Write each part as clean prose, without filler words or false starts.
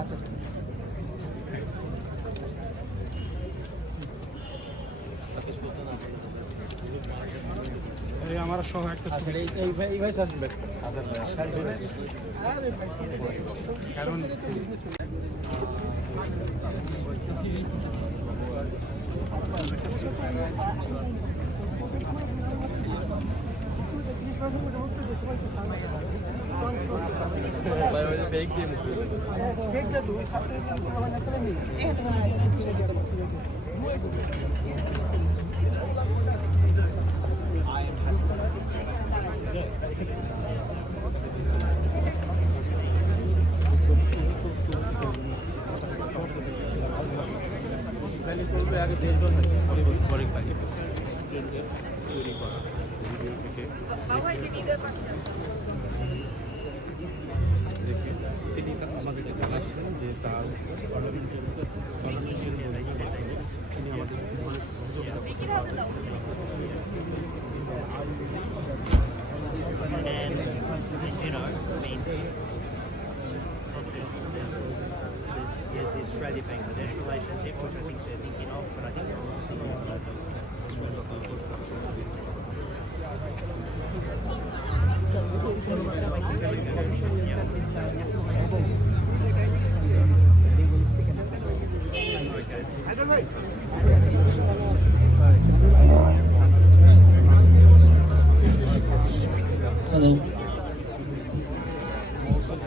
আচ্ছা আমার সহ একটা কারণ আগে পরে পাই তৈরি করা তিনি আমাদের জানাচ্ছেন যে তার তিনি আমাদের অনেক সহযোগিতা Is the Australia-Bangladesh relationship, which I think they're thinking of, but I think it's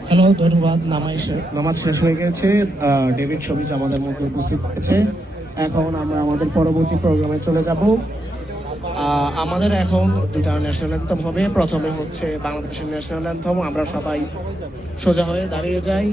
hello, ধন্যবাদ। নামাজ শেষ হয়ে গেছে, ডেভিড শোবিজ আমাদের মধ্যে উপস্থিত হয়েছে। এখন আমরা আমাদের পরবর্তী প্রোগ্রামে চলে যাব। আমাদের এখন দুটা ন্যাশনাল অ্যান্থম হবে। প্রথমে হচ্ছে বাংলাদেশের ন্যাশনাল অ্যান্থম। আমরা সবাই সোজা হয়ে দাঁড়িয়ে যাই।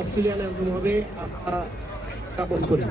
অস্ট্রেলিয়ান অ্যালবাম হবে, আমরা স্থাপন করি।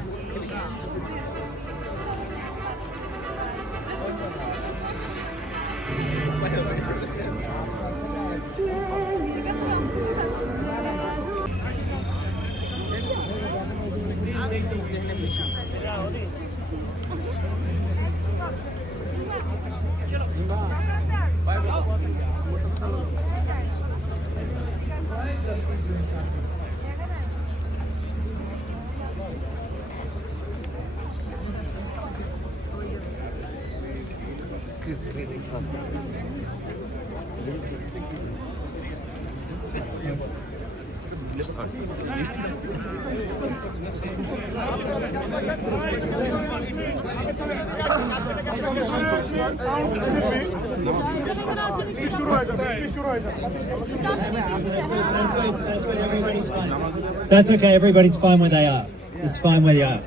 That's okay. Everybody's fine where they are. It's fine where you are.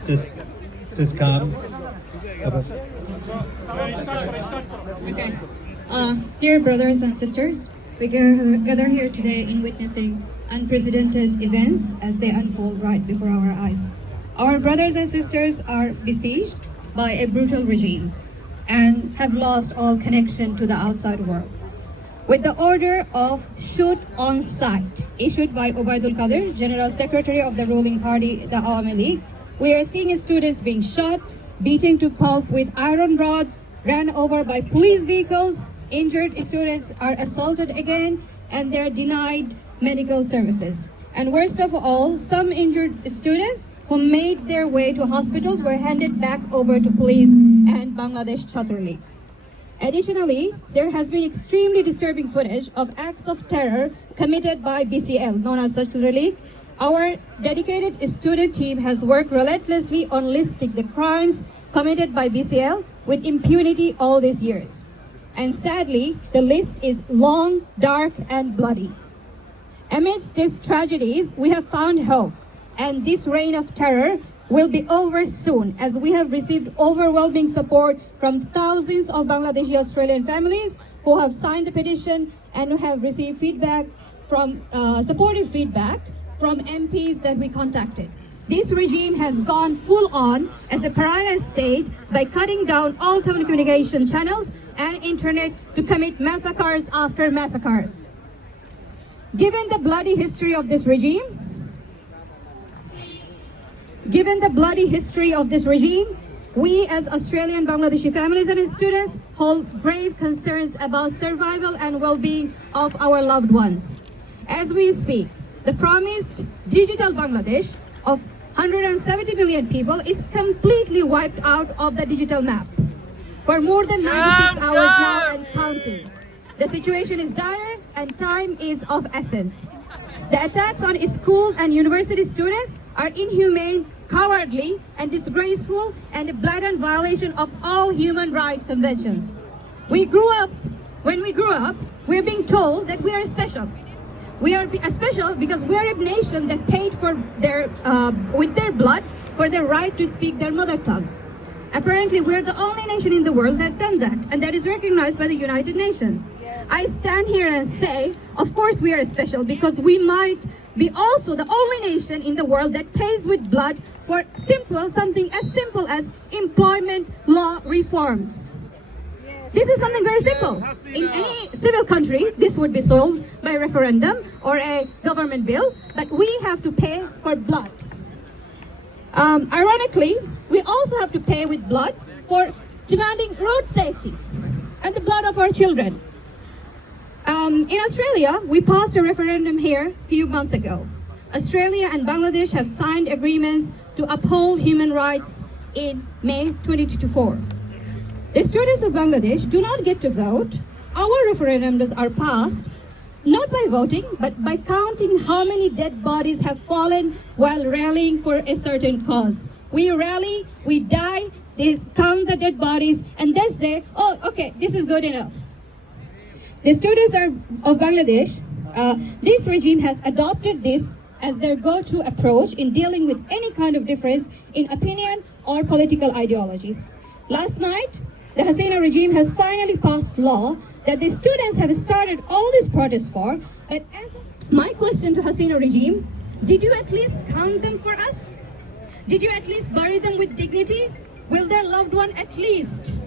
Just calm. Okay. Dear brothers and sisters, we gather here today in witnessing unprecedented events as they unfold right before our eyes. Our brothers and sisters are besieged by a brutal regime and have lost all connection to the outside world. with the order of shoot on sight issued by Obaidul Qadir, General Secretary of the ruling party, the Awami League, we are seeing students being shot, beaten to pulp with iron rods, ran over by police vehicles, injured students are assaulted again, and they're denied medical services. And worst of all, some injured students who made their way to hospitals were handed back over to police and Bangladesh Chhatar League. Additionally, there has been extremely disturbing footage of acts of terror committed by BCL, known as Chhatar League. Our dedicated student team has worked relentlessly on listing the crimes committed by BCL with impunity all these years. And sadly, the list is long, dark, and bloody. Amidst these tragedies, we have found hope, and this reign of terror will be over soon, as we have received overwhelming support from thousands of Bangladeshi Australian families who have signed the petition and who have received feedback from supportive feedback from MPs that we contacted. This regime has gone full on as a pariah state by cutting down all telecommunication channels and internet to commit massacres after massacres. Given the bloody history of this regime, we as Australian Bangladeshi families and students hold grave concerns about survival and well-being of our loved ones. As we speak, the promised digital Bangladesh of 170 million people is completely wiped out of the digital map for more than 96 hours now and counting. The situation is dire and time is of essence. The attacks on school and university students are inhumane, cowardly, and disgraceful, and a blatant violation of all human rights conventions. When we grew up, we're being told that we are special. We are special because we are a nation that paid for with their blood for their right to speak their mother tongue. Apparently, we're the only nation in the world that done that, and that is recognized by the United Nations. I stand here and say, of course we are special because we might be also the only nation in the world that pays with blood for something as simple as employment law reforms. This is something very simple. In any civil country, this would be solved by referendum or a government bill, but we have to pay for blood. Ironically, we also have to pay with blood for demanding road safety and the blood of our children. In Australia, we passed a referendum here a few months ago. Australia and Bangladesh have signed agreements to uphold human rights in May 2024. The students of Bangladesh do not get to vote. Our referendums are passed not by voting, but by counting how many dead bodies have fallen while rallying for a certain cause. We rally, we die, they count the dead bodies, and then say, oh, okay, this is good enough. The students of Bangladesh, this regime has adopted this as their go-to approach in dealing with any kind of difference in opinion or political ideology. Last night, the Hasina regime has finally passed law that the students have started all these protests for, but my question to Hasina regime, did you at least count them for us? Did you at least bury them with dignity? Will their loved one at least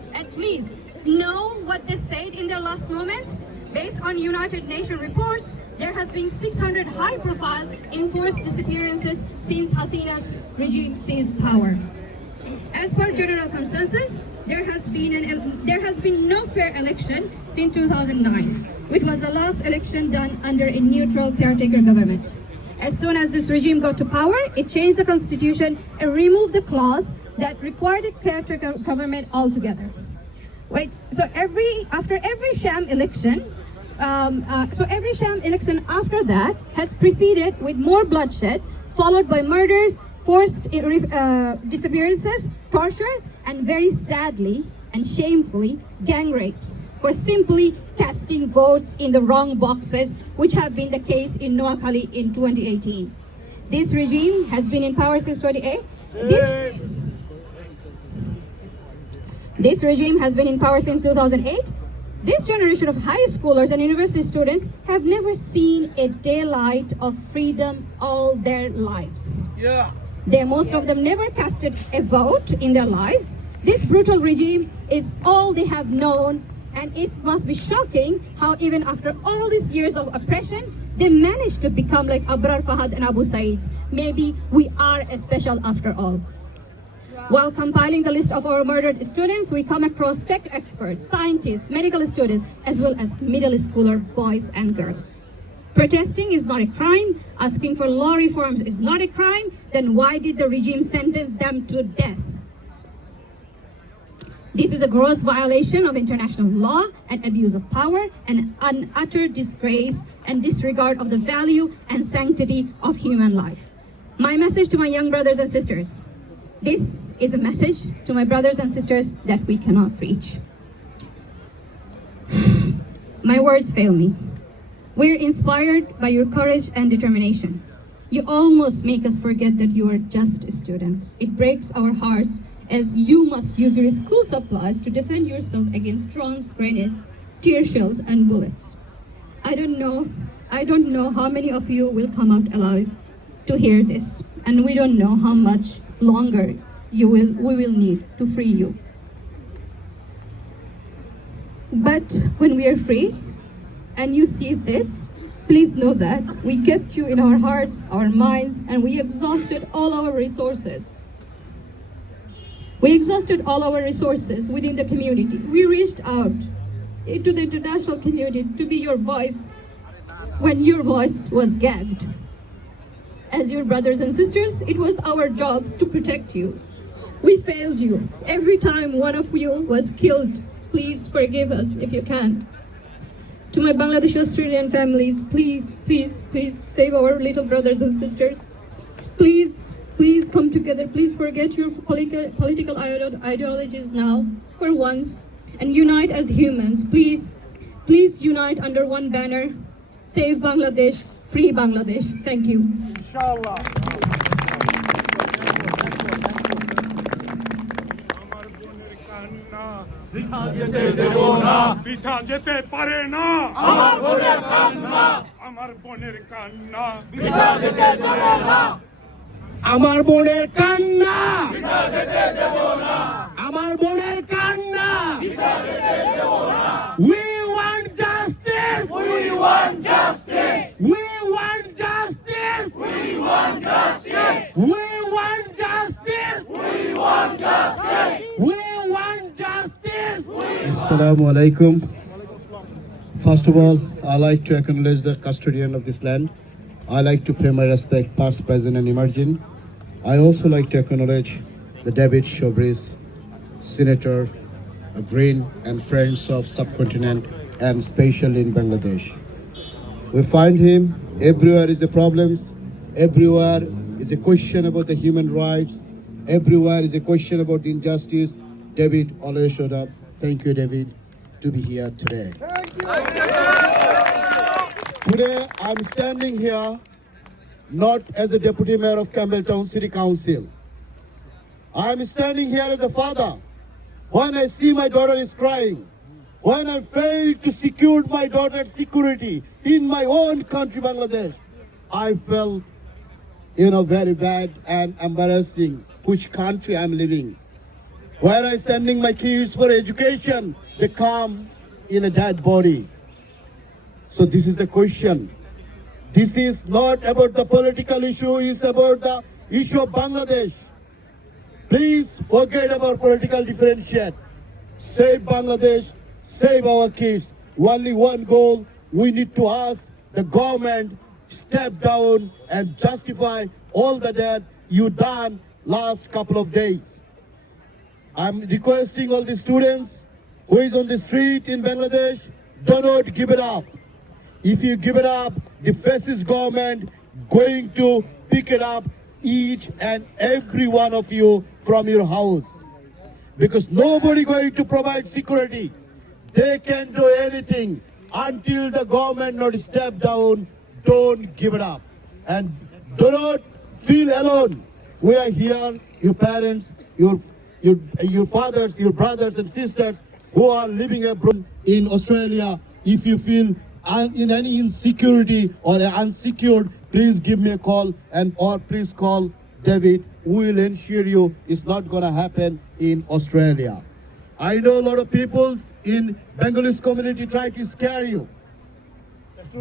know what they said in their last moments? Based on United Nations reports, there has been 600 high-profile enforced disappearances since Hasina's regime seized power. As per general consensus, there has been no fair election since 2009, which was the last election done under a neutral caretaker government. As soon as this regime got to power, it changed the constitution and removed the clause that required a caretaker government altogether. After every sham election after that has proceeded with more bloodshed, followed by murders, forced disappearances, tortures, and very sadly and shamefully, gang rapes for simply casting votes in the wrong boxes, which have been the case in Noakhali in 2018. This regime has been in power since 2008. This regime has been in power since 2008. This generation of high schoolers and university students have never seen a daylight of freedom all their lives. Most of them never casted a vote in their lives. This brutal regime is all they have known And it must be shocking how even after all these years of oppression, they managed to become like Abrar Fahad and Abu Saids. Maybe we are special after all. While compiling the list of our murdered students, we come across tech experts, scientists, medical students, as well as middle schooler boys and girls. Protesting is not a crime. Asking for law reforms is not a crime. Then why did the regime sentence them to death? This is a gross violation of international law and abuse of power and an utter disgrace and disregard of the value and sanctity of human life. My message to my young brothers and sisters. This is a message to my brothers and sisters that we cannot reach. My words fail me. We're inspired by your courage and determination. You almost make us forget that you are just students. It breaks our hearts as you must use your school supplies to defend yourself against drones, grenades, tear shells, and bullets. I don't know how many of you will come out alive to hear this, and we don't know how much longer we will need to free you. But when we are free and you see this, please know that we kept you in our hearts, our minds, and we exhausted all our resources. We exhausted all our resources within the community. We reached out into the international community to be your voice when your voice was gagged. As your brothers and sisters, it was our jobs to protect you. We failed you. Every time one of you was killed, please forgive us if you can. To my Bangladeshi Australian families, please, please, please save our little brothers and sisters. Please, please come together. Please forget your political ideologies now for once and unite as humans. Please, please unite under one banner. Save Bangladesh, free Bangladesh. Thank you. পিঠা যেতে পারে না আমার বোনের কান্না আমার বোনের কান্না পিঠা যেতে দেব না আমার বোনের কান্না পিঠা যেতে দেব না আমার বোনের কান্না পিঠা যেতে দেব না We want justice! We want justice We want justice! We want justice We want justice! We want justice We want justice! Assalamu alaikum. First of all, I like to acknowledge the custodian of this land. I like to pay my respect past, present and emerging. I also like to acknowledge the David Shobris, Senator, Green and friends of subcontinent and especially in Bangladesh. We find him everywhere is the problems, everywhere is a question about the human rights, everywhere is a question about the injustice. David always showed up. Thank you, David, to be here today. Today, I'm standing here not as a deputy mayor of Campbelltown City Council. I'm standing here as a father. When I see my daughter is crying, when I failed to secure my daughter's security in my own country, Bangladesh, I felt, very bad and embarrassing which country I'm living. Where I sending my kids for education, they come in a dead body. So this is the question. This is not about the political issue, it's about the issue of Bangladesh. Please forget about political differentiate. Save Bangladesh, save our kids. Only one goal, we need to ask the government step down and justify all the debt you done last couple of days. I'm requesting all the students who is on the street in Bangladesh, do not give it up. If you give it up, the fascist government going to pick it up each and every one of you from your house. Because nobody going to provide security. They can do anything until the government not step down. Don't give it up. And do not feel alone. We are here, your parents, your fathers, your brothers and sisters who are living abroad in Australia. If you feel in any insecurity or unsecured, please give me a call or please call David. We will ensure you it's not going to happen in Australia. I know a lot of people in Bengalese community try to scare you.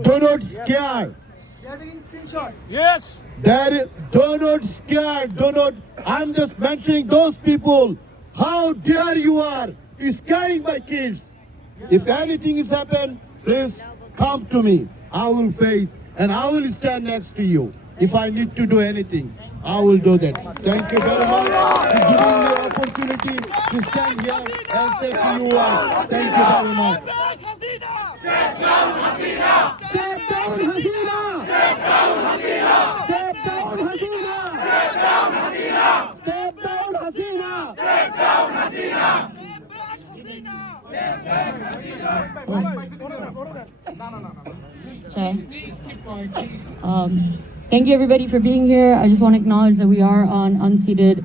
Do not scare. Yes. Do not scare. Do not. I'm just mentioning those people. How dare you are scaring my kids. If anything is happened, please come to me. I will face and I will stand next to you. If I need to do anything, I will do that. Thank you very much for giving me the opportunity to stand here and say to you all. Thank you very much. Step down Hasina! Step down Hasina! Step down Hasina! Step down Hasina! Step down Hasina! Step down Hasina! Thank you everybody for being here. I just want to acknowledge that we are on unceded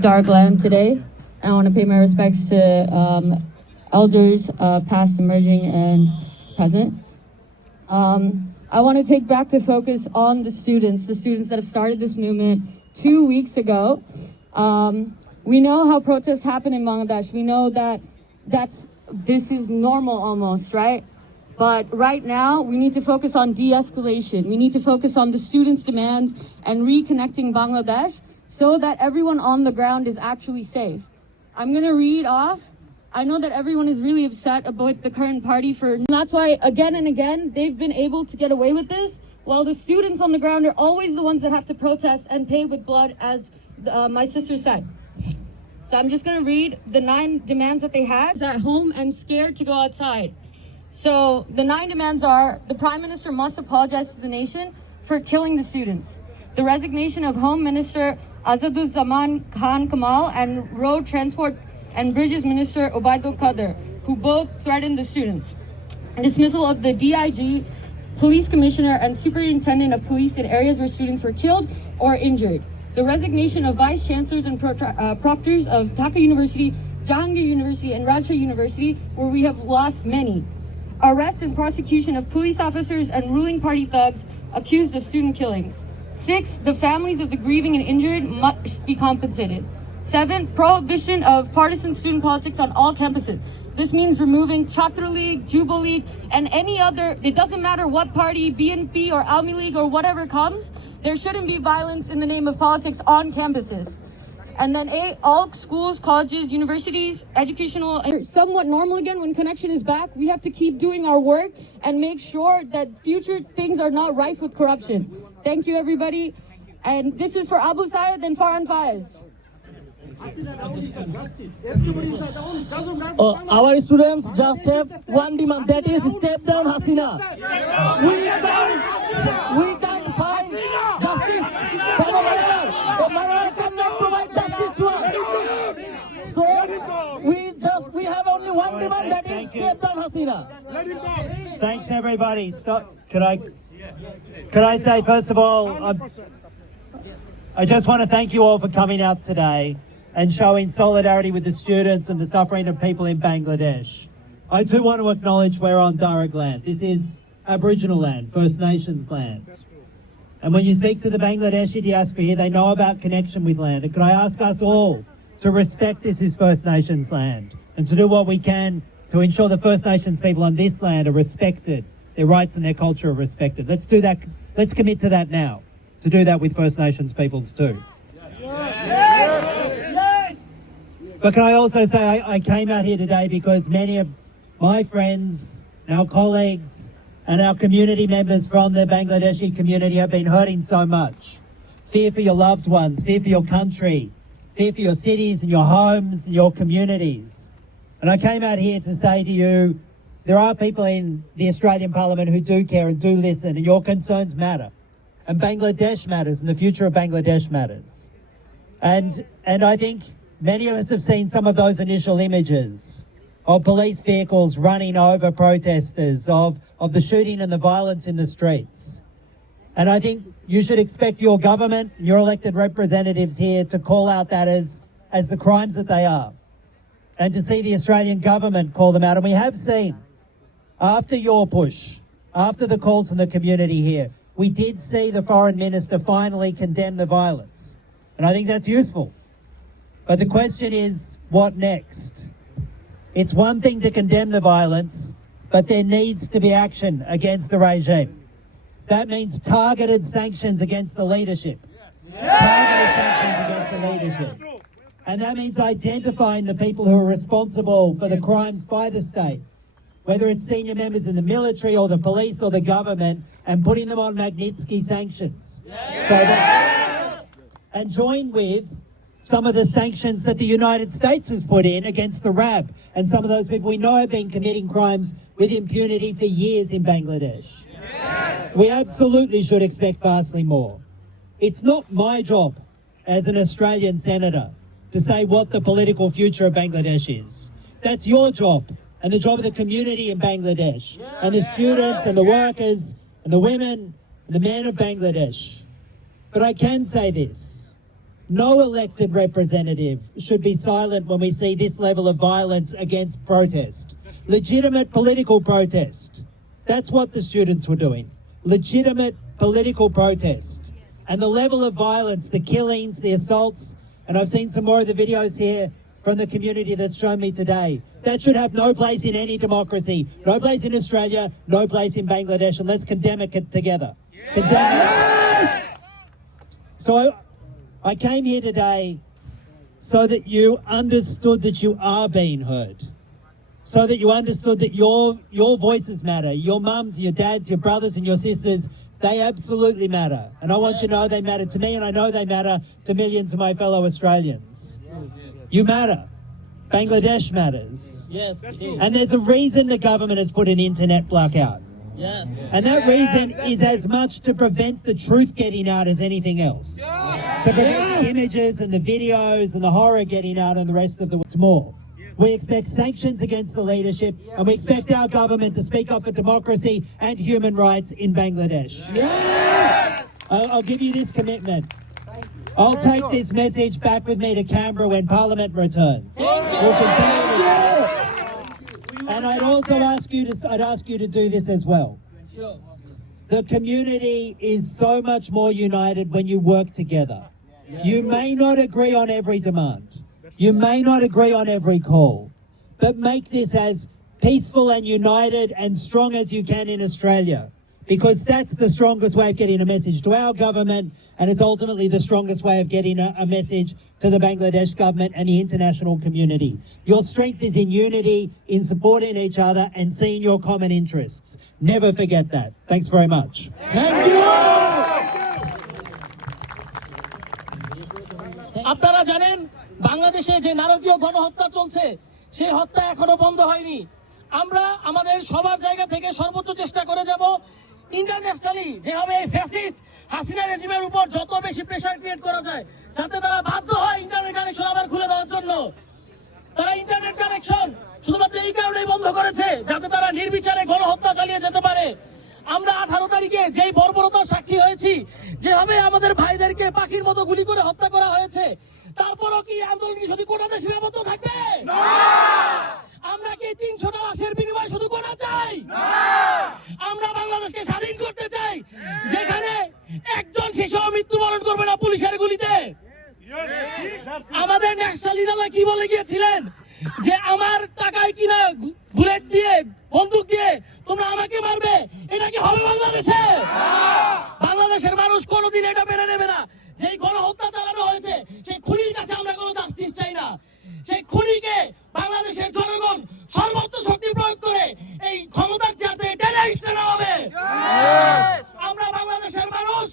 dark land today. I want to pay my respects to elders, past, emerging, and present. I want to take back the focus on the students that have started this movement 2 weeks ago. We know how protests happen in Bangladesh. We know that this is normal almost, right? But right now, we need to focus on de-escalation. We need to focus on the students' demands and reconnecting Bangladesh so that everyone on the ground is actually safe. I'm going to read off. I know that everyone is really upset about the current party that's why again and again, they've been able to get away with this, while the students on the ground are always the ones that have to protest and pay with blood, as my sister said. So I'm just going to read the 9 demands that they had at home and scared to go outside. So the 9 demands are: the Prime Minister must apologize to the nation for killing the students. The resignation of Home Minister Asaduzzaman Khan Kamal and Road Transport and Bridges Minister Obaidul Qadir, who both threatened the students. Dismissal of the DIG, Police Commissioner and Superintendent of Police in areas where students were killed or injured. The resignation of Vice Chancellors and Proctors of Dhaka University, Jahangir University and Rajshahi University, where we have lost many. Arrest and prosecution of police officers and ruling party thugs accused of student killings. 6, the families of the grieving and injured must be compensated. 7, prohibition of partisan student politics on all campuses. This means removing Chhatra League, Juba League, and any other, it doesn't matter what party, BNP or Awami League or whatever comes, there shouldn't be violence in the name of politics on campuses. And then 8, all schools, colleges, universities, educational, somewhat normal again when connection is back. We have to keep doing our work and make sure that future things are not rife with corruption. Thank you, everybody. And this is for Abu Sayyed and Farhan Faiz. Our students just have one demand, that is step down Hasina. We can't find justice for the murderer. The murderer cannot provide justice to us. So we have only one demand, that is step down Hasina. Thanks everybody. Stop. Could I say first of all, I just want to thank you all for coming out today and showing solidarity with the students and the suffering of people in Bangladesh. I too want to acknowledge we're on Darug land. This is Aboriginal land, First Nations land. And when you speak to the Bangladeshi diaspora here, they know about connection with land. And could I ask us all to respect this is First Nations land and to do what we can to ensure the First Nations people on this land are respected, their rights and their culture are respected. Let's do that. Let's commit to that now, to do that with First Nations peoples too. But can I also say I came out here today because many of my friends, our colleagues and our community members from the Bangladeshi community have been hurting so much. Fear for your loved ones, fear for your country, fear for your cities and your homes and your communities. And I came out here to say to you, there are people in the Australian Parliament who do care and do listen, and your concerns matter. And Bangladesh matters, and the future of Bangladesh matters. And I think many of us have seen some of those initial images of police vehicles running over protesters, of the shooting and the violence in the streets. And I think you should expect your government, your elected representatives here to call out that as the crimes that they are. And to see the Australian government call them out. And we have seen, after your push, after the calls from the community here, we did see the Foreign Minister finally condemn the violence. And I think that's useful. But the question is, what next? It's one thing to condemn the violence, but there needs to be action against the regime. That means targeted sanctions against the leadership. Targeted sanctions against the leadership. And that means identifying the people who are responsible for the crimes by the state, whether it's senior members in the military or the police or the government, and putting them on Magnitsky sanctions. And join with some of the sanctions that the United States has put in against the RAB and some of those people we know have been committing crimes with impunity for years in Bangladesh. We absolutely should expect vastly more. It's not my job as an Australian senator to say what the political future of Bangladesh is. That's your job and the job of the community in Bangladesh and the students and the workers and the women and the men of Bangladesh. But I can say this: no elected representative should be silent when we see this level of violence against protest. Legitimate political protest. That's what the students were doing. Legitimate political protest. And the level of violence, the killings, the assaults, and I've seen some more of the videos here from the community that's shown me today. That should have no place in any democracy. No place in Australia, no place in Bangladesh, and let's condemn it together. Condemn it. So I came here today so that you understood that you are being heard. So that you understood that your voices matter. Your mums, your dads, your brothers and your sisters, they absolutely matter. And I want you to know they matter to me, and I know they matter to millions of my fellow Australians. You matter. Bangladesh matters. Yes, and there's a reason the government has put an internet blackout. yes. And that reason is as much to prevent the truth getting out as anything else. To prevent the images and the videos and the horror getting out and the rest of the more. We expect sanctions against the leadership, and we expect our government to speak up for democracy and human rights in Bangladesh. Yes! I'll give you this commitment. I'll take this message back with me to Canberra when Parliament returns. We'll continue to and I'd also ask you to do this as well. The community is so much more united when you work together. You may not agree on every demand. You may not agree on every call, but make this as peaceful and united and strong as you can in Australia, because that's the strongest way of getting a message to our government, and it's ultimately the strongest way of getting a message to the Bangladesh government and the international community. Your strength is in unity, in supporting each other and seeing your common interests. Never forget that. Thanks very much. Thank you. আপনারা জানেন বাংলাদেশে যে নারকীয় গণহত্যা চলছে সেই হত্যা এখনো বন্ধ হয়নি। আমরা আমাদের সবার জায়গা থেকে সর্বোচ্চ চেষ্টা করে যাব ইন্টারন্যাশনালি যেভাবে এই ফ্যাসিস্ট হাসিনা রেজিমের উপর যত বেশি প্রেসার ক্রিয়েট করা যায় যাতে তারা বাধ্য হয় ইন্টারনেট কানেকশন আবার খুলে দেওয়ার জন্য। তারা ইন্টারনেট কানেকশন শুধুমাত্র এই কারণেই বন্ধ করেছে যাতে তারা নির্বিচারে গণহত্যা চালিয়ে যেতে পারে। আমরা 18 তারিখে যেই বর্বরতার সাক্ষী হয়েছি, যেভাবে আমাদের ভাইদেরকে পাখির মতো গুলি করে হত্যা করা হয়েছে, তারপরও কি আন্দোলন কি শুধু কোটা দেশে সীমাবদ্ধ থাকবে? না! আমরা কি 300টা লাশের বিনিময়ে শুধু কোটা চাই? না! আমরা বাংলাদেশকে স্বাধীন করতে চাই যেখানে একজন শিশু মৃত্যুবরণ করবে না পুলিশের গুলিতে। আমাদের ন্যাশনাল লিডাররা কি বলে গিয়েছিলেন যে আমার টাকায় কিনা বুলেট দিয়ে বন্দুক দিয়ে তোমরা আমাকে মারবে, এটা কি হবে বাংলাদেশে? বাংলাদেশের মানুষ কোনোদিন এটা মেনে নেবে না। যেই গণহত্যা চালানো হয়েছে সেই খুনির কাছে আমরা কোনো জাস্টিস চাই না। সেই খুনিকে বাংলাদেশের জনগণ সর্বোচ্চ শক্তি প্রয়োগ করে এই ক্ষমতার চাতে টেনে হিসেবে হবে। আমরা বাংলাদেশের মানুষ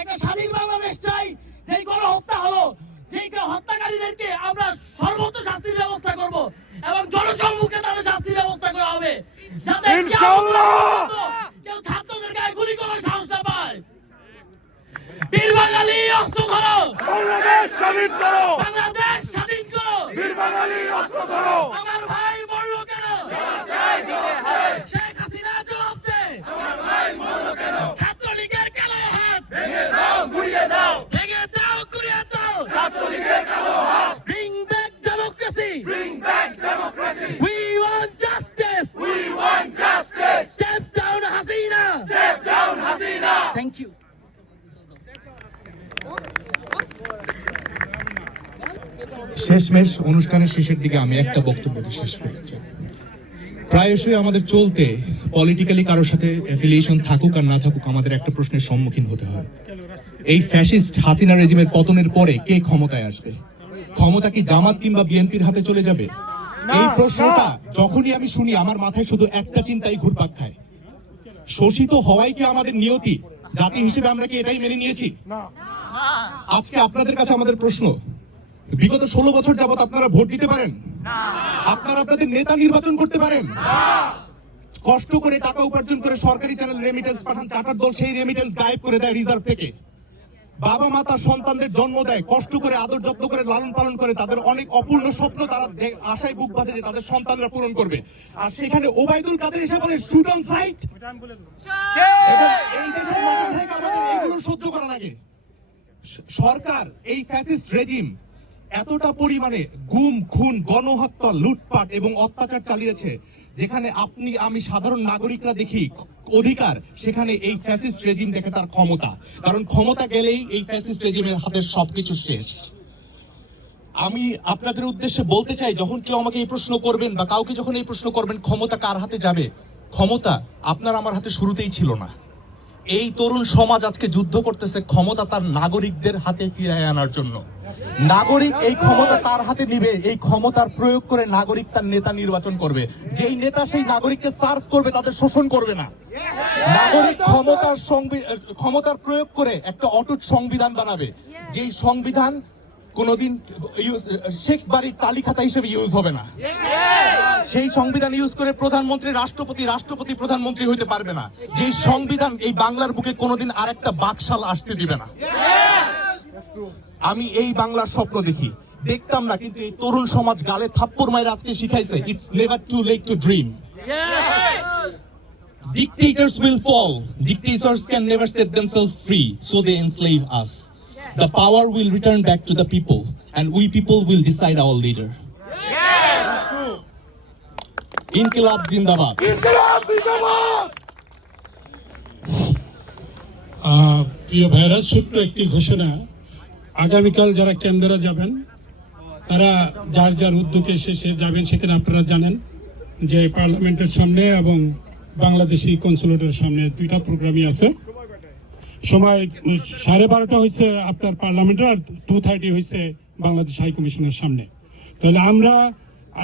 একটা স্বাধীন বাংলাদেশ চাই। যেই গণহত্যা হলো, যেই হত্যাকারীদেরকে আমরা সর্বোচ্চ শাস্তির ব্যবস্থা করব এবং জনসম্মুখে তাদের শাস্তির ব্যবস্থা করা হবে যাতে কেউ ছাত্রদের গায়ে গুলি করার সাহস না পায়। বীর বাঙালি অস্ত্র ধরো, বাংলাদেশ স্বাধীন করো, বাংলাদেশ স্বাধীন করো, বীর বাঙালি অস্ত্র ধরো। আমার ভাই মরল কেন? শেখ হাসিনা জবাব দে, আমার ভাই মরল কেন? ছাত্রলীগের কালো হাত ভেঙে দাও, গুড়িয়ে দাও, ভেঙে দাও, গুড়িয়ে দাও, ছাত্রলীগের কালো হাত। Bring back democracy, bring back democracy. We want justice, we want justice. Step down Hasina, step down Hasina. Thank you. শেষমেশ অনুষ্ঠানের শেষের দিকে আমি একটা বক্তব্য দিয়ে শেষ করতে চাই। প্রায়শই আমাদের চলতে পলিটিক্যালি কারোর সাথে অ্যাফিলিয়েশন থাকুক আর না থাকুক আমাদের একটা প্রশ্নের সম্মুখীন হতে হয়, এই ফ্যাসিস্ট হাসিনা রেজিমের পতনের পরে কে ক্ষমতায় আসবে? ক্ষমতা কি জামাত কিংবা বিএনপির হাতে চলে যাবে? এই প্রশ্নটা যখনই আমি শুনি আমার মাথায় শুধু একটা চিন্তাই ঘুরপাক খায়, শোষিত হওয়াই কি আমাদের নিয়তি? জাতি হিসেবে আমরা কি এটাই মেনে নিয়েছি? আজকে আপনাদের কাছে আমাদের প্রশ্ন, বিগত 16 বছর যাবত আপনারা ভোট দিতে পারেন? আপনারা আপনাদের নেতা নির্বাচন করতে পারেন? কষ্ট করে টাকা উপার্জন করে সরকারি চ্যানেল রেমিটেন্স পাঠান, টাকার দল সেই রেমিটেন্স গায়েব করে দেয় রিজার্ভ থেকে। বাবা মা তার সন্তানদের জন্ম দেয়, কষ্ট করে আদর যত্ন করে লালন পালন করে, তাদের অনেক অপূর্ণ স্বপ্ন তারা আশায় বুক বাঁধে যে তাদের সন্তানরা পূরণ করবে, আর সেখানে ওবায়দুল কাদের এসে বলে শুট অন সাইট। এই দেশের মানুষ থেকে আমাদের এগুলো সহ্য করা লাগে। সরকার এই ফ্যাসিস্ট রেজিম এতটা পরিমাণে গুম খুন গণহত্যা লুটপাট এবং অত্যাচার চালিয়েছে, যেখানে আপনি আমি সাধারণ নাগরিকরা দেখি অধিকার, সেখানে এই ফ্যাসিস্ট রেজিম দেখে তার ক্ষমতা। কারণ ক্ষমতা গেলেই এই ফ্যাসিস্ট রেজিমের হাতে সবকিছু শেষ। আমি আপনাদের উদ্দেশ্যে বলতে চাই, যখন কেউ আমাকে এই প্রশ্ন করবেন বা কাউকে যখন এই প্রশ্ন করবেন ক্ষমতা কার হাতে যাবে, ক্ষমতা আপনার আমার হাতে শুরুতেই ছিল না। এই তরুণ সমাজ আজকে যুদ্ধ করতেছে ক্ষমতা তার নাগরিকদের হাতে ফিরিয়ে আনার জন্য। নাগরিক এই ক্ষমতা তার হাতে নিবে, এই ক্ষমতার প্রয়োগ করে নাগরিক তার নেতা নির্বাচন করবে। যেই নেতা সেই নাগরিককে সার্ভ করবে, তাদের শোষণ করবে না। নাগরিক ক্ষমতার প্রয়োগ করে একটা অটুট সংবিধান বানাবে, যেই সংবিধান কোনোদিন শেখ বাড়ির তালিখাতা হিসেবে ইউজ হবে না। সেই সংবিধান ইউজ করে প্রধানমন্ত্রী রাষ্ট্রপতি প্রধানমন্ত্রী হইতে পারবে না। যে সংবিধান এই বাংলার বুকে কোনোদিন আরেকটা বাকশাল আসতে দিবে না। আমি এই বাংলার স্বপ্ন দেখি, দেখতাম না, কিন্তু এই তরুণ সমাজ গালে থাপ্পড় মাইরে আজকে শিখাইছে, it's never too late to dream. Dictators will fall. Dictators can never set themselves free, so they enslave us. The power will return back to the people, and we people will decide our leader. Inqilab Zindabad. প্রিয় ভাইরা, ছোট্ট একটি ঘোষণা। আগামীকাল যারা কেন্দ্রে যাবেন তারা যার যার উদ্যোগে শেষে যাবেন, সেখানে আপনারা জানেন যে পার্লামেন্টের সামনে এবং বাংলাদেশি কনসুলেটের সামনে দুইটা প্রোগ্রামই আছে। সময় 12:30 হয়েছে আপনার পার্লামেন্টের, আর 2:30 হয়েছে বাংলাদেশ হাই কমিশনের সামনে। তাহলে আমরা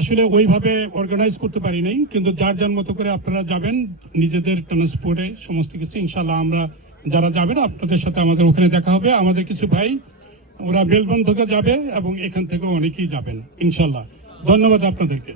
আসলে ওইভাবে অর্গানাইজ করতে পারি নাই, কিন্তু যার যার মতো করে আপনারা যাবেন নিজেদের ট্রান্সপোর্টে সমস্ত কিছু। ইনশাল্লাহ আমরা যারা যাবেন আপনাদের সাথে আমাদের ওখানে দেখা হবে। আমাদের কিছু ভাই ওরা মেলবোর্ন থেকে যাবে এবং এখান থেকে অনেকেই যাবেন ইনশাল্লাহ। ধন্যবাদ আপনাদেরকে।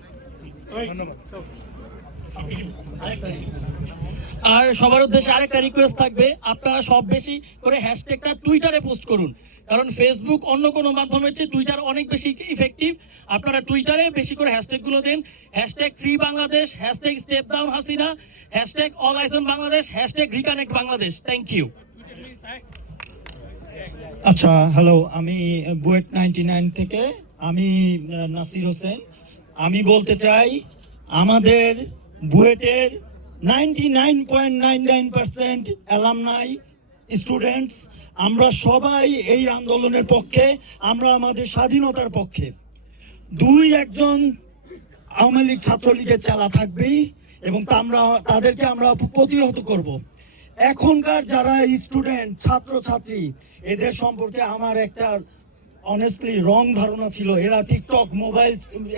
আর সবার উদ্দেশ্যে আরেকটা রিকোয়েস্ট থাকবে, আপনারা সব বেশি করে হ্যাশট্যাগটা টুইটারে পোস্ট করুন, কারণ ফেসবুক অন্য কোনো মাধ্যম হচ্ছে, টুইটার অনেক বেশি ইফেক্টিভ। আপনারা টুইটারে বেশি করে হ্যাশট্যাগ গুলো দেন, hashtag free Bangladesh, hashtag step down Hasina, hashtag all eyes on Bangladesh, hashtag reconnect Bangladesh. Thank you. আচ্ছা, হ্যালো, আমি বুয়েট 99 থেকে, আমি নাসির হোসেন। আমি বলতে চাই আমাদের বুয়েটের 99.99% অ্যালামনাই স্টুডেন্টস, আমরা সবাই এই আন্দোলনের পক্ষে, আমরা আমাদের স্বাধীনতার পক্ষে। 2-1 আওয়ামী লীগ ছাত্রলীগের চালা থাকবেই এবং তাদেরকে আমরা প্রতিহত করব। এখনকার যারা স্টুডেন্ট ছাত্রছাত্রী, এদের সম্পর্কে আমার একটা অনেস্টলি রং ধারণা ছিল, এরা টিকটক মোবাইল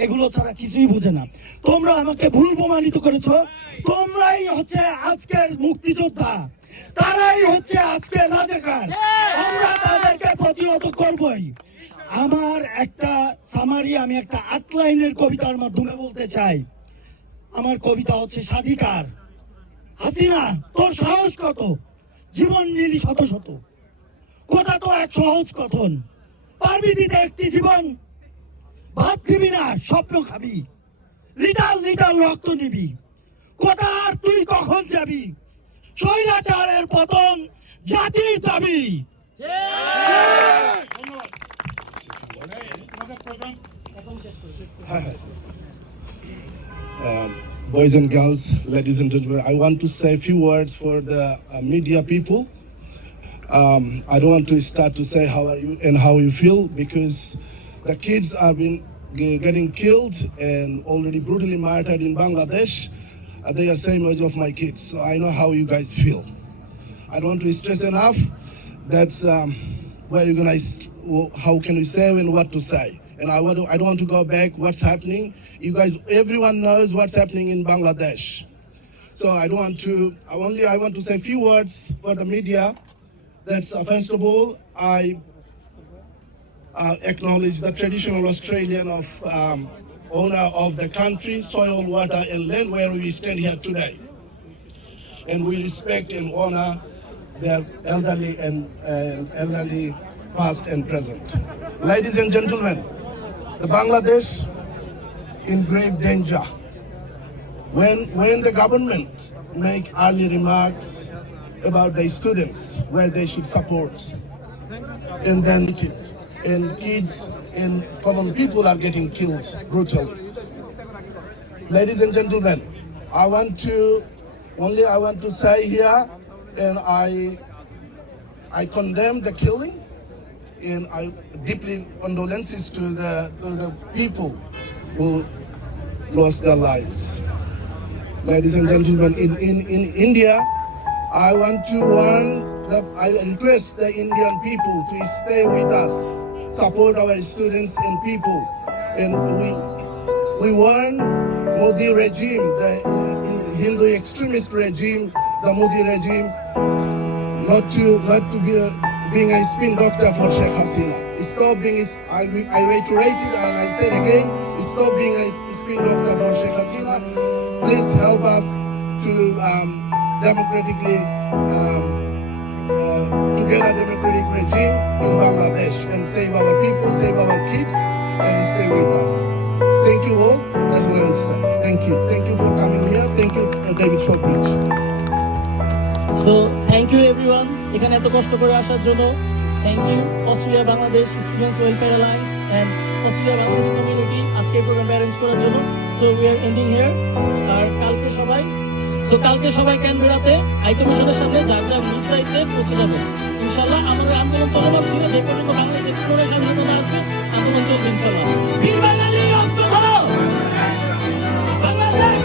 এগুলো ছাড়া কিছুই বুঝে না। তোমরা আমাকে ভুল প্রমাণিত করেছো। তোমরাই হচ্ছে আজকের মুক্তিযোদ্ধা, তারাই হচ্ছে আজকের রাজাকার। আমরা তাদেরকে প্রতিহত করবই। আমার একটা সামারি, আমি একটা 8 লাইনের কবিতার মাধ্যমে বলতে চাই। আমার কবিতা হচ্ছে স্বাধিকার। হাসিনা, তোর সাহস কত? জীবন নিলি শত শত, কথা তো এক সহজ কথন। পারবি দিতে একটি জীবন? ভাত খাবি না, স্বপ্ন খাবি, লিটাল লিটাল রক্ত নিবি। কথা আর তুই কখন যাবি? স্বৈরাচারের পতন জাতির দাবি। Boys and girls, ladies and gentlemen, I want to say a few words for the media people. I don't want to start to say how are you and how you feel, because The kids are getting killed and already brutally murdered in Bangladesh. They are same age of my kids, so I know how you guys feel. I don't want to stress enough. That's where you gonna. How can we say and what to say? And I don't want to go back. What's happening? You guys, everyone knows what's happening in Bangladesh. So I don't want to. I want to say a few words for the media. That's first of all, I acknowledge the traditional Australian owner of the country, soil, water, and land where we stand here today. And we respect and honor their elderly and elderly past and present. Ladies and gentlemen, the Bangladesh in grave danger. When the government make early remarks about the students where they should support, and then and kids and common people are getting killed brutally. Ladies and gentlemen, I want to say here, and I condemn the killing, and I deeply condolences to the people who lost their lives. Ladies and gentlemen, in India, I want to I request the Indian people to stay with us, support our students and people, and we warn Modi regime, the Hindu extremist regime, the Modi regime, not to be being a spin doctor for Sheikh Hasina. Stop being, I reiterate it and I say it again, stop being a spin doctor for Sheikh Hasina. Please help us to democratically to get a democratic regime in Bangladesh and save our people, save our kids, and stay with us. Thank you all. That's what I want to say. Thank you. Thank you for coming here. Thank you, David Shopridge. So thank you everyone এখানে এত কষ্ট করে আসার জন্য। Thank you Australia Bangladesh students welfare alliance and Australia Bangladesh community আজকে এই প্রোগ্রামটা arrange করার জন্য। So we are ending here. আর কালকে সবাই ক্যানবেরাতে হাইকমিশনের সামনে যার যার নিজ দায়িত্বে পৌঁছে যাবে ইনশাল্লাহ। আমাদের আন্দোলন চলমান ছিল যে পর্যন্ত বাংলাদেশের পুনরায় স্বাধীনতা আসবে, আন্দোলন চলবে ইনশাল্লাহ। বীর বাঙালি অস্ত্র ধরো, বাংলাদেশ